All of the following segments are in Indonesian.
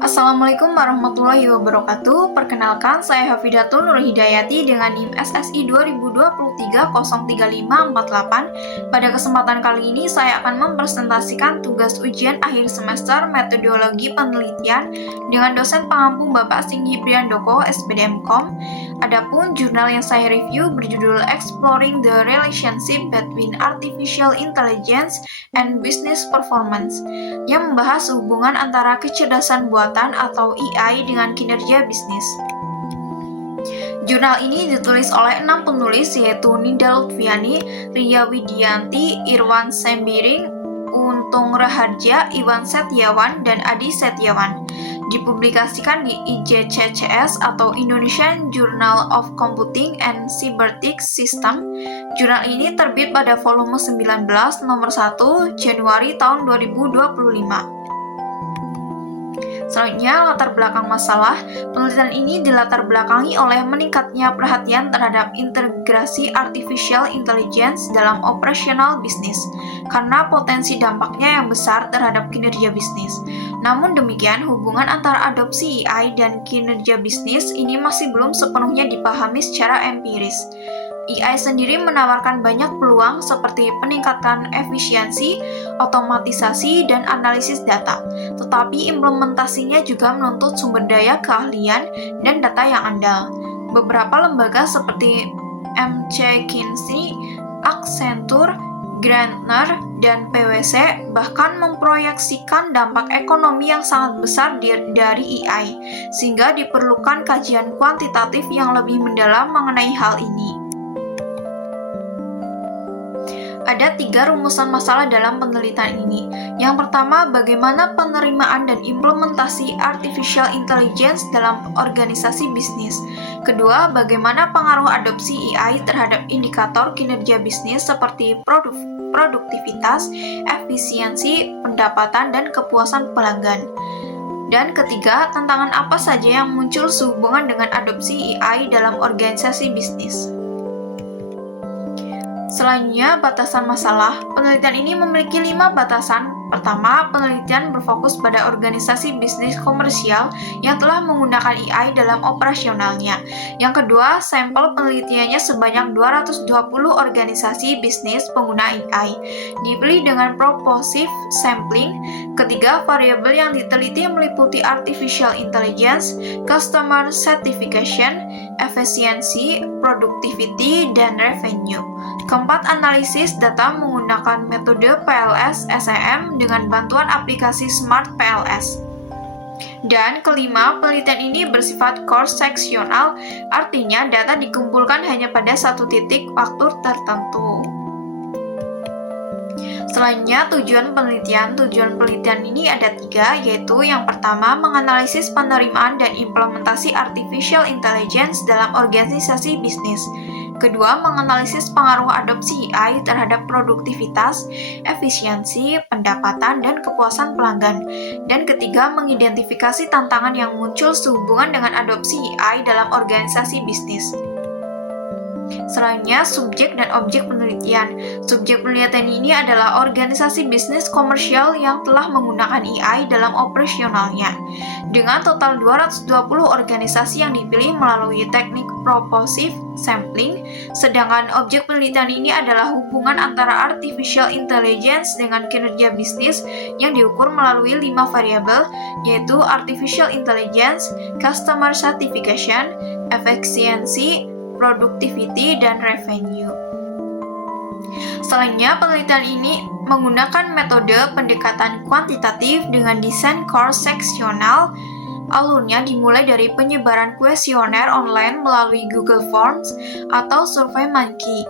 Assalamualaikum warahmatullahi wabarakatuh. Perkenalkan, saya Hafidatul Nur Hidayati dengan NIM SSI 2023-03548. Pada kesempatan kali ini, saya akan mempresentasikan tugas ujian akhir semester metodologi penelitian dengan dosen pengampu Bapak Singgi Priandoko, SPDM.Com. Adapun jurnal yang saya review berjudul Exploring the Relationship Between Artificial Intelligence and Business Performance, yang membahas hubungan antara kecerdasan buatan atau AI dengan kinerja bisnis. Jurnal ini ditulis oleh 6 penulis yaitu Ninda Lutfiani, Ria Widianti, Irwan Sembiring, Untung Raharja, Iwan Setiawan, dan Adi Setiawan. Dipublikasikan di IJCCS atau Indonesian Journal of Computing and Cybernetic System. Jurnal ini terbit pada volume 19 nomor 1 Januari tahun 2025. Selanjutnya, latar belakang masalah. Penelitian ini dilatar belakangi oleh meningkatnya perhatian terhadap integrasi artificial intelligence dalam operasional bisnis, karena potensi dampaknya yang besar terhadap kinerja bisnis. Namun demikian, hubungan antara adopsi AI dan kinerja bisnis ini masih belum sepenuhnya dipahami secara empiris. AI sendiri menawarkan banyak peluang seperti peningkatan efisiensi, otomatisasi, dan analisis data. Tetapi implementasinya juga menuntut sumber daya keahlian dan data yang andal. Beberapa lembaga seperti McKinsey, Accenture, Gartner, dan PwC bahkan memproyeksikan dampak ekonomi yang sangat besar dari AI, sehingga diperlukan kajian kuantitatif yang lebih mendalam mengenai hal ini. Ada 3 rumusan masalah dalam penelitian ini. Yang pertama, bagaimana penerimaan dan implementasi artificial intelligence dalam organisasi bisnis. Kedua, bagaimana pengaruh adopsi AI terhadap indikator kinerja bisnis seperti produktivitas, efisiensi, pendapatan, dan kepuasan pelanggan. Dan ketiga, tantangan apa saja yang muncul sehubungan dengan adopsi AI dalam organisasi bisnis. Selanjutnya, batasan masalah. Penelitian ini memiliki 5 batasan. Pertama, penelitian berfokus pada organisasi bisnis komersial yang telah menggunakan AI dalam operasionalnya. Yang kedua, sampel penelitiannya sebanyak 220 organisasi bisnis pengguna AI, dipilih dengan proportive sampling. Ketiga, variabel yang diteliti meliputi artificial intelligence, customer satisfaction, efisiensi, productivity, dan revenue. Keempat, analisis data menggunakan metode PLS SEM dengan bantuan aplikasi Smart PLS. Dan kelima, penelitian ini bersifat cross-sectional, artinya data dikumpulkan hanya pada satu titik waktu tertentu. Selanjutnya, tujuan penelitian. Tujuan penelitian ini ada 3, yaitu yang pertama, menganalisis penerimaan dan implementasi artificial intelligence dalam organisasi bisnis. Kedua, menganalisis pengaruh adopsi AI terhadap produktivitas, efisiensi, pendapatan, dan kepuasan pelanggan. Dan ketiga, mengidentifikasi tantangan yang muncul sehubungan dengan adopsi AI dalam organisasi bisnis. Selanjutnya, subjek dan objek penelitian. Subjek penelitian ini adalah organisasi bisnis komersial yang telah menggunakan AI dalam operasionalnya. Dengan total 220 organisasi yang dipilih melalui teknik proportive sampling, sedangkan objek penelitian ini adalah hubungan antara artificial intelligence dengan kinerja bisnis yang diukur melalui 5 variabel, yaitu artificial intelligence, customer satisfaction, efisiensi, productivity, dan revenue. Selanjutnya, penelitian ini menggunakan metode pendekatan kuantitatif dengan desain cross-sectional. Alurnya dimulai dari penyebaran kuesioner online melalui Google Forms atau SurveyMonkey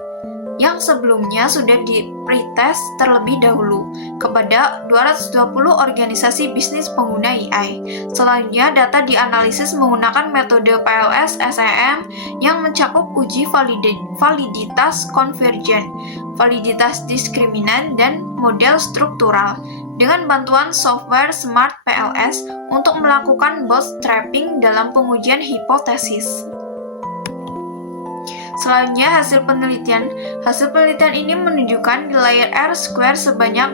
yang sebelumnya sudah di-pretest terlebih dahulu kepada 220 organisasi bisnis pengguna AI. Selanjutnya, data dianalisis menggunakan metode PLS SEM yang mencakup uji validitas konvergen, validitas diskriminan, dan model struktural dengan bantuan software Smart PLS untuk melakukan bootstrapping dalam pengujian hipotesis. Selanjutnya, hasil penelitian. Hasil penelitian ini menunjukkan di layar R-square sebanyak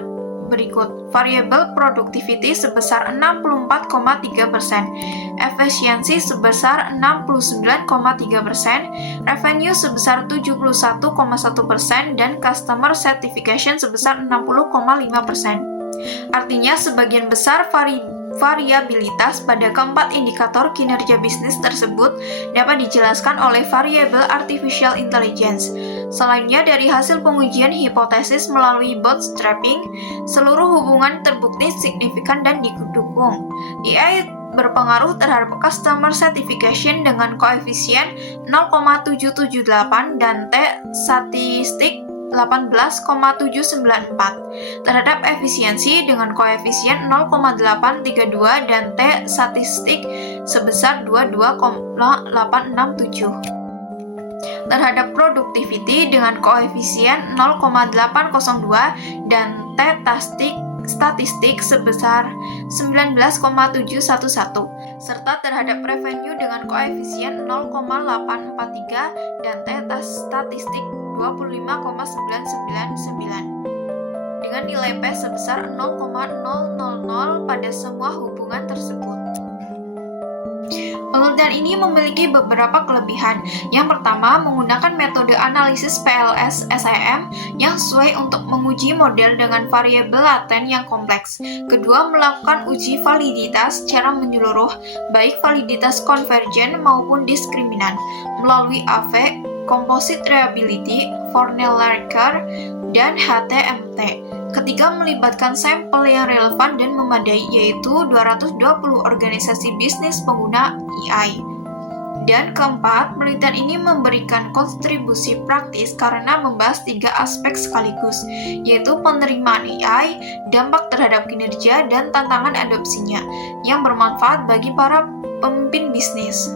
berikut. Variable productivity sebesar 64,3%, efisiensi sebesar 69,3%, revenue sebesar 71,1%, dan customer satisfaction sebesar 60,5%. Artinya, sebagian besar variabilitas pada keempat indikator kinerja bisnis tersebut dapat dijelaskan oleh variabel artificial intelligence. Selainnya, dari hasil pengujian hipotesis melalui bootstrapping, seluruh hubungan terbukti signifikan dan didukung. AI berpengaruh terhadap customer satisfaction dengan koefisien 0,778 dan T-statistik 18,794, terhadap efisiensi dengan koefisien 0,832 dan T-statistik sebesar 22,867, terhadap productivity dengan koefisien 0,802 dan T-statistik sebesar 19,711, serta terhadap revenue dengan koefisien 0,843 dan T-statistik 25,999 dengan nilai P sebesar 0,000 pada semua hubungan tersebut. Penelitian ini memiliki beberapa kelebihan. Yang pertama, menggunakan metode analisis PLS-SIM yang sesuai untuk menguji model dengan variabel laten yang kompleks. Kedua, melakukan uji validitas secara menyeluruh, baik validitas konvergen maupun diskriminan, melalui AV, Composite Reliability, Fornell-Larker, dan HTMT. Ketiga, melibatkan sampel yang relevan dan memadai, yaitu 220 organisasi bisnis pengguna AI. Dan keempat, penelitian ini memberikan kontribusi praktis karena membahas 3 aspek sekaligus, yaitu penerimaan AI, dampak terhadap kinerja, dan tantangan adopsinya, yang bermanfaat bagi para pemimpin bisnis.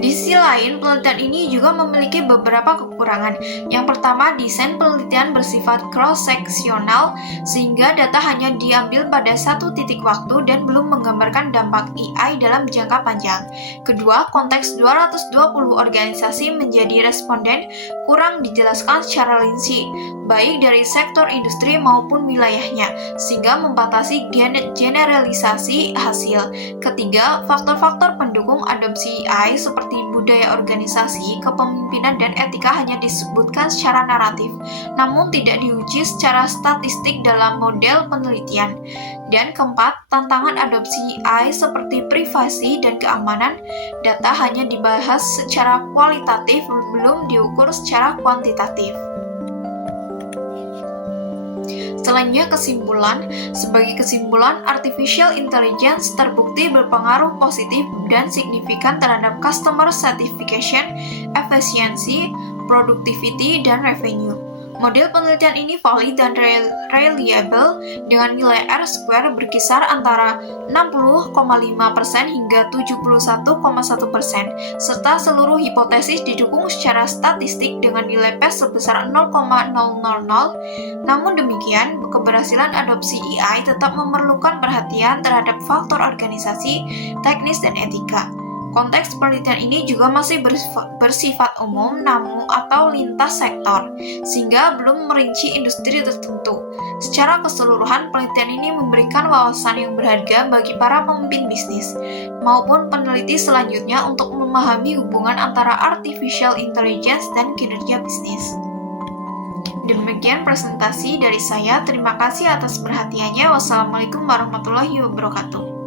Di sisi lain, penelitian ini juga memiliki beberapa kekurangan. Yang pertama, desain penelitian bersifat cross-seksional, sehingga data hanya diambil pada satu titik waktu dan belum menggambarkan dampak AI dalam jangka panjang. Kedua, konteks 220 organisasi menjadi responden kurang dijelaskan secara rinci, baik dari sektor industri maupun wilayahnya, sehingga membatasi generalisasi hasil. Ketiga, faktor-faktor pendukung adopsi AI seperti budaya organisasi, kepemimpinan, dan etika hanya disebutkan secara naratif, namun tidak diuji secara statistik dalam model penelitian. Dan keempat, tantangan adopsi AI seperti privasi dan keamanan data hanya dibahas secara kualitatif, belum diukur secara kuantitatif. Selanjutnya kesimpulan. Sebagai kesimpulan, artificial intelligence terbukti berpengaruh positif dan signifikan terhadap customer satisfaction, efisiensi, productivity, dan revenue. Model penelitian ini valid dan reliable dengan nilai R-square berkisar antara 60,5% hingga 71,1%, serta seluruh hipotesis didukung secara statistik dengan nilai P sebesar 0,000. Namun demikian, keberhasilan adopsi AI tetap memerlukan perhatian terhadap faktor organisasi, teknis, dan etika. Konteks penelitian ini juga masih bersifat umum atau lintas sektor, sehingga belum merinci industri tertentu. Secara keseluruhan, penelitian ini memberikan wawasan yang berharga bagi para pemimpin bisnis maupun peneliti selanjutnya untuk memahami hubungan antara artificial intelligence dan kinerja bisnis. Demikian presentasi dari saya. Terima kasih atas perhatiannya. Wassalamualaikum warahmatullahi wabarakatuh.